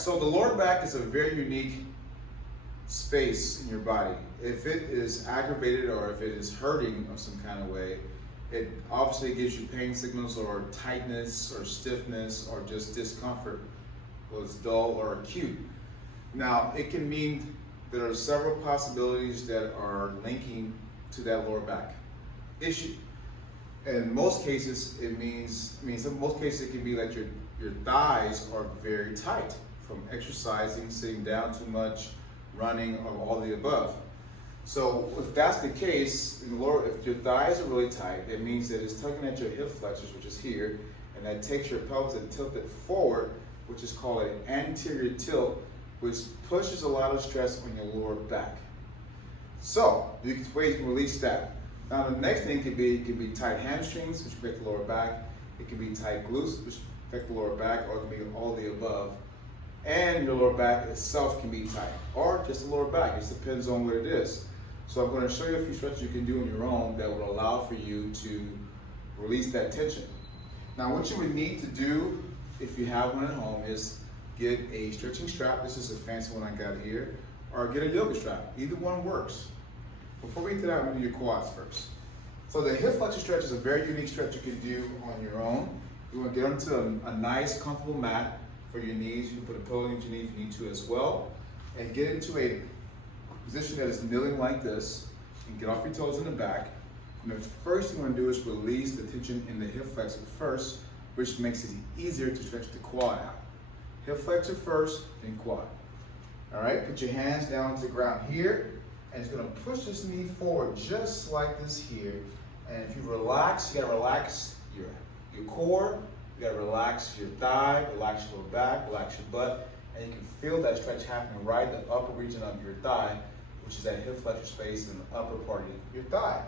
So the lower back is a very unique space in your body. If it is aggravated or if it is hurting of some kind of way, it obviously gives you pain signals or tightness or stiffness or just discomfort, whether it's dull or acute. Now, it can mean there are several possibilities that are linking to that lower back issue. In most cases, in most cases it can be that your thighs are very tight from exercising, sitting down too much, running, or all of the above. So if that's the case, if your thighs are really tight, it means that it's tugging at your hip flexors, which is here, and that takes your pelvis and tilts it forward, which is called an anterior tilt, which pushes a lot of stress on your lower back. So you can release that. Now the next thing could be tight hamstrings, which affect the lower back. It can be tight glutes, which affect the lower back, or it can be all of the above. And your lower back itself can be tight, or just the lower back. It just depends on what it is. So I'm going to show you a few stretches you can do on your own that will allow for you to release that tension. Now what you would need to do if you have one at home is get a stretching strap. This is a fancy one I got here. Or get a yoga strap. Either one works. Before we get to that, I'm going to do your quads first. So the hip flexor stretch is a very unique stretch you can do on your own. You want to get onto a nice, comfortable mat for your knees. You can put a pillow underneath your knee if you need to as well. And get into a position that is kneeling like this. And get off your toes in the back. And the first thing you want to do is release the tension in the hip flexor first, which makes it easier to stretch the quad out. Hip flexor first, then quad. All right, put your hands down to the ground here, and it's gonna push this knee forward just like this here. And if you relax, you gotta relax your core, you gotta relax your thigh, relax your lower back, relax your butt, and you can feel that stretch happening right in the upper region of your thigh, which is that hip flexor space in the upper part of your thigh.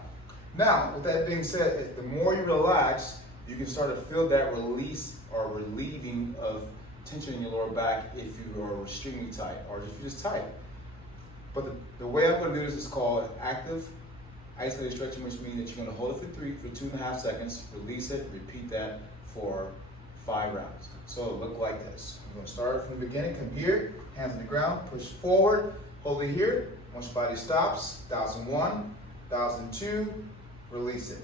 Now, with that being said, the more you relax, you can start to feel that release or relieving of tension in your lower back if you are extremely tight or if you're just tight. But the way I'm going to do this is called active isolated stretching, which means that you're going to hold it for 2.5 seconds, release it, repeat that for 5 rounds. So it'll look like this. I'm going to start from the beginning. Come here, hands on the ground, push forward, hold it here. Once your body stops, 1001, 1002, release it.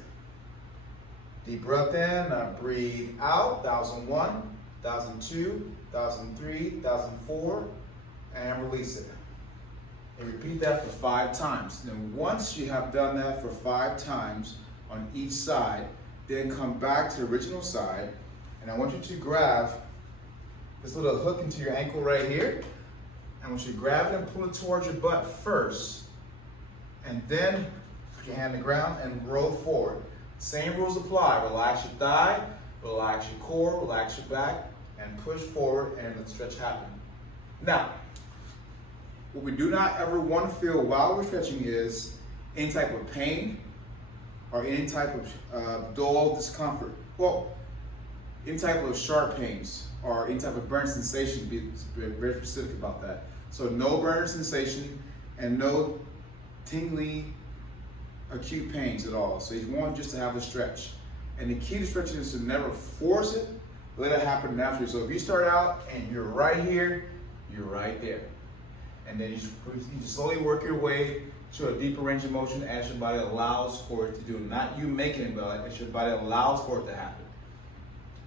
Deep breath in, now breathe out, 1001. 1002, 1003, 1004, and release it. And repeat that for 5 times. Then once you have done that for 5 times on each side, then come back to the original side, and I want you to grab this little hook into your ankle right here. I want you to grab it and pull it towards your butt first, and then put your hand on the ground and roll forward. Same rules apply. Relax your thigh, relax your core, relax your back, and push forward and let the stretch happen. Now, what we do not ever want to feel while we're stretching is any type of pain or any type of dull discomfort. Well, any type of sharp pains or any type of burn sensation, be very specific about that. So no burn sensation and no tingly acute pains at all. So you want just to have a stretch. And the key to stretching is to never force it, let it happen naturally. So if you start out and you're right here, you're right there. And then you slowly work your way to a deeper range of motion as your body allows for it to do. Not you making it, but as your body allows for it to happen.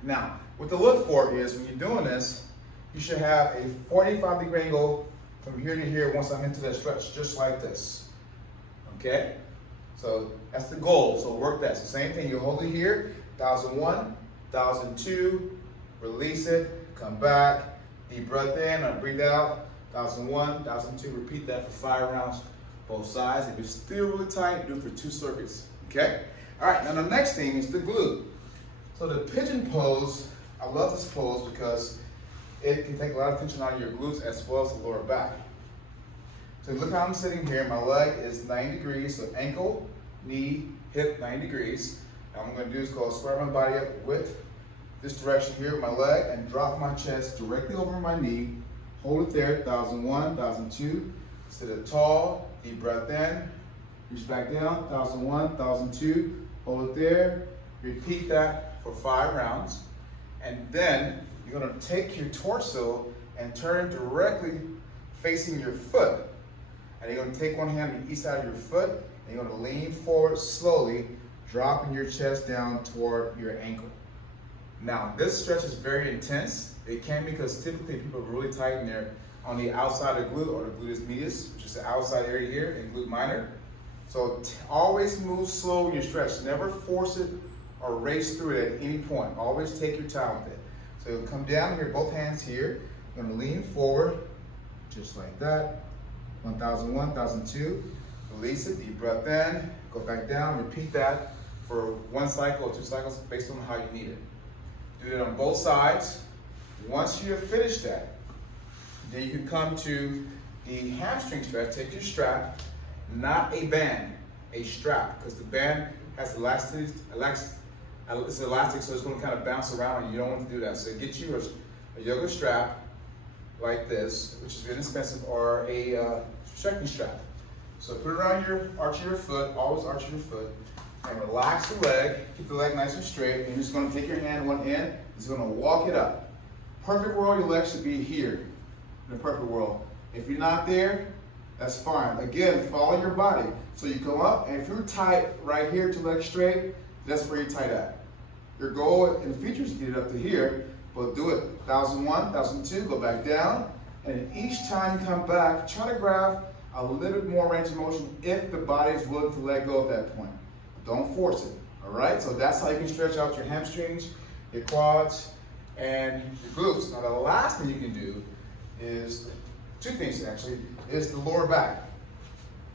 Now, what to look for is when you're doing this, you should have a 45-degree angle from here to here once I'm into that stretch, just like this. Okay? So that's the goal, so work that. So same thing, you hold it here, 1001, 1002, release it, come back, deep breath in, and breathe out, 1001, 1002, repeat that for 5 rounds, both sides. If it's still really tight, do it for 2 circuits, okay? All right, now the next thing is the glute. So the pigeon pose, I love this pose because it can take a lot of tension out of your glutes as well as the lower back. So look how I'm sitting here, my leg is 90 degrees, so ankle, knee, hip, 90 degrees. Now what I'm gonna do is go square my body up with this direction here with my leg and drop my chest directly over my knee. Hold it there, 1001, 1002. Sit up tall, deep breath in, reach back down, 1001, 1002. Hold it there, repeat that for 5 rounds. And then you're gonna take your torso and turn directly facing your foot. And you're gonna take one hand on each side of your foot, and you're gonna lean forward slowly, dropping your chest down toward your ankle. Now, this stretch is very intense. It can be because typically people really tighten there on the outside of the glute or the gluteus medius, which is the outside area here, and glute minor. So always move slow in your stretch. Never force it or race through it at any point. Always take your time with it. So you'll come down here, both hands here. You're gonna lean forward, just like that. 1001, 1002. Release it, deep breath in, go back down, repeat that for 1 cycle or 2 cycles based on how you need it. Do it on both sides. Once you have finished that, then you can come to the hamstring stretch. Take your strap, not a band, a strap, because the band has elastic, it's elastic, so it's going to kind of bounce around, and you don't want to do that. So get you a yoga strap like this, which is inexpensive, or a stretching strap. So put it around your arch of your foot, always arch your foot, and relax the leg, keep the leg nice and straight, and you're just going to take your hand one end, it's going to walk it up. Perfect world, your leg should be here. In a perfect world. If you're not there, that's fine. Again, follow your body. So you come up, and if you're tight right here to leg straight, that's where you're tight at. Your goal in the future is to get it up to here, but do it 1001, 1002, go back down, and each time you come back, try to grab a little bit more range of motion if the body is willing to let go at that point. Don't force it, all right? So that's how you can stretch out your hamstrings, your quads, and your glutes. Now the last thing you can do is, 2 things actually, is the lower back.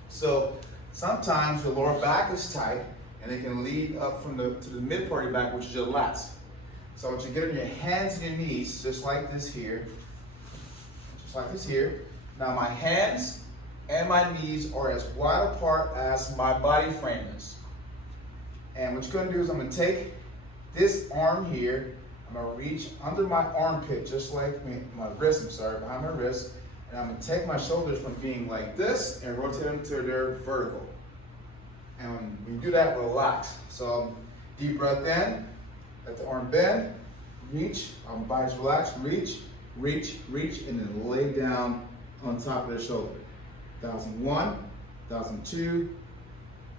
So sometimes your lower back is tight, and it can lead up to the mid part of your back, which is your lats. So what you get on your hands and your knees, just like this here, Now my hands and my knees are as wide apart as my body frame is. And what you're gonna do is I'm gonna take this arm here, I'm gonna reach under my armpit, just like my wrist, behind my wrist, and I'm gonna take my shoulders from being like this and rotate them to their vertical. And when you do that, relax. So deep breath in, let the arm bend, reach, my body's relaxed, reach, and then lay down on top of the shoulder. 1001, 1002,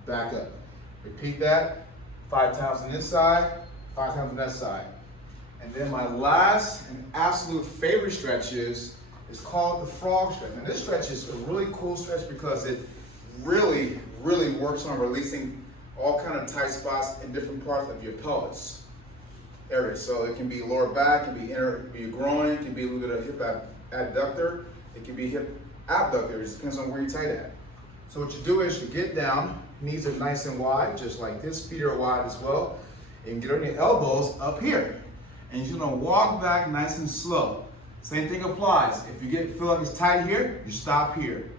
back up. Repeat that 5 times on this side, 5 times on that side. And then my last and absolute favorite stretch is called the frog stretch. And this stretch is a really cool stretch because it really works on releasing all kind of tight spots in different parts of your pelvis area. So it can be lower back, it can be your groin, it can be a little bit of hip adductor, it can be hip abductor. It depends on where you're tight at. So what you do is you get down, knees are nice and wide, just like this, feet are wide as well. And get on your elbows up here. And you're gonna walk back nice and slow. Same thing applies. If you feel like it's tight here, you stop here.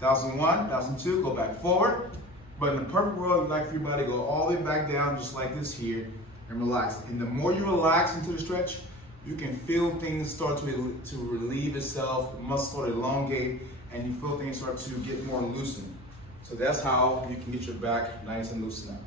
1001, 1002, go back forward. But in the perfect world, you'd like for your body to go all the way back down, just like this here, and relax. And the more you relax into the stretch, you can feel things start to relieve itself, the muscles start to elongate, and you feel things start to get more loosened. So that's how you can get your back nice and loosened up.